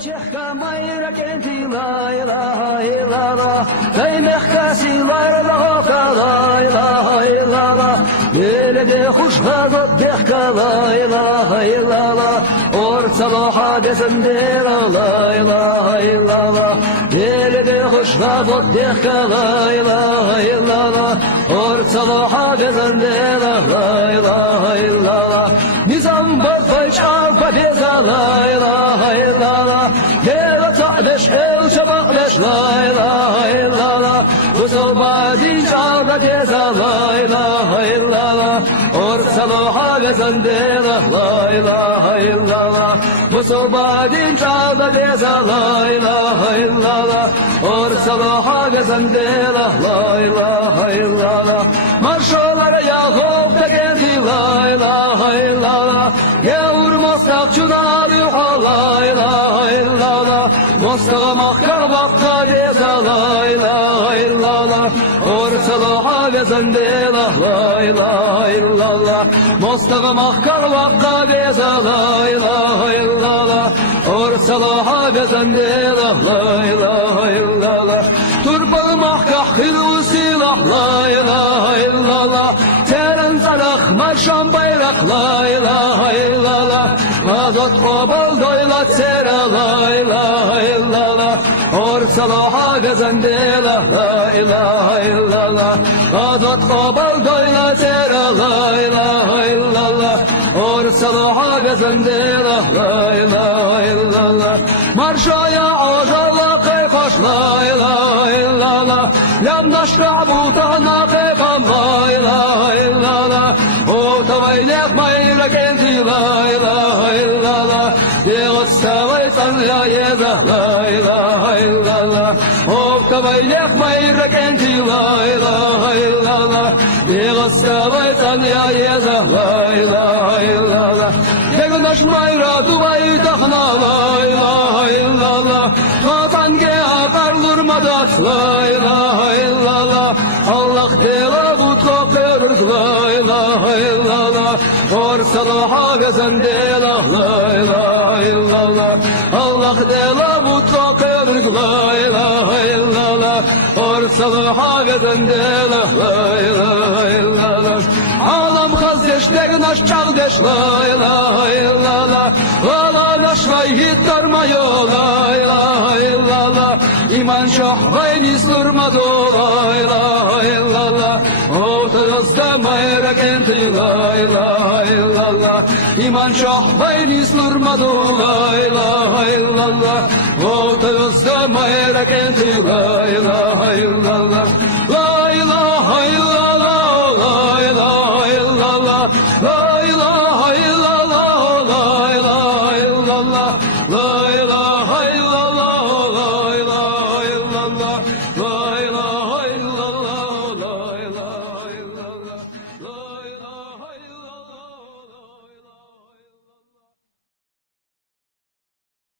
Чехка майра кенти ла ила ила дай мехкаси ла ила ила ила еледе хушгазот дехка ла ила ила орцалоха десенде ла ила ила еледе хушгазот дехка ла ила ила орцалоха десенде ла ила ила низам базбай чав победа ла ила ила يا تعبش حيل شبقش لا إله إلا الله وصوبادين شعبك يا لا إله إلا الله أرسلوا حاجة زنديلة لا إله إلا الله وصوبادين شعبك يا لا إله إلا الله أرسلوا حاجة زنديلة لا إله إلا الله مرشالر يا خوف تجدي لا إله إلا الله يا ورمصك جنالي لا إله إلا الله مصطفى مخر بقى جيزة لا إله إلا الله أرسلوا حاجة زنديلة لا إله إلا الله مصطفى مخر بقى جيزة لا إله إلا الله أرسلوا حاجة زنديلة لا إله إلا الله تربى المحكة خلو سلاح لا إله إلا الله ترن صدق مرشان بيرق لا إله إلا الله غازت قبل دويلة سيرة لا إله إلا الله أرسلوا حاجة زنديلة لا إله إلا الله غازت قبل دويلة سيرة لا إله إلا الله أرسلوا حاجة زنديلة لا إله إلا الله مرشايا عجل قيقش لا إله إلا الله لم نشرع بوطانا قيقا لا إله إلا الله وتوينك ميلك انت لا إله إلا الله يغستويت يا يزا لا إله إلا الله وتوينك ميلك انت لا إله إلا الله يغستويت يا يزا لا إله إلا الله يغنش ميرا دبي تخنا لا إله إلا الله قطن قطر durmadat la ilahe illallah Allah telavut koperur la ilahe illallah Orsalaha gezendela la ilahe illallah Allah telavut koperur la ilahe illallah Orsalaha gezendela la ilahe illallah Alam khazdeştek naş çağdeş la ilahe illallah Vala naşvay hittarmayo la ilahe illallah İman şahvayni sırmadı la ilahe illallah Ortadızda mayra kenti la ilahe illallah İman şahvayni sırmadı la ilahe illallah Ortadızda mayra kenti la ilahe illallah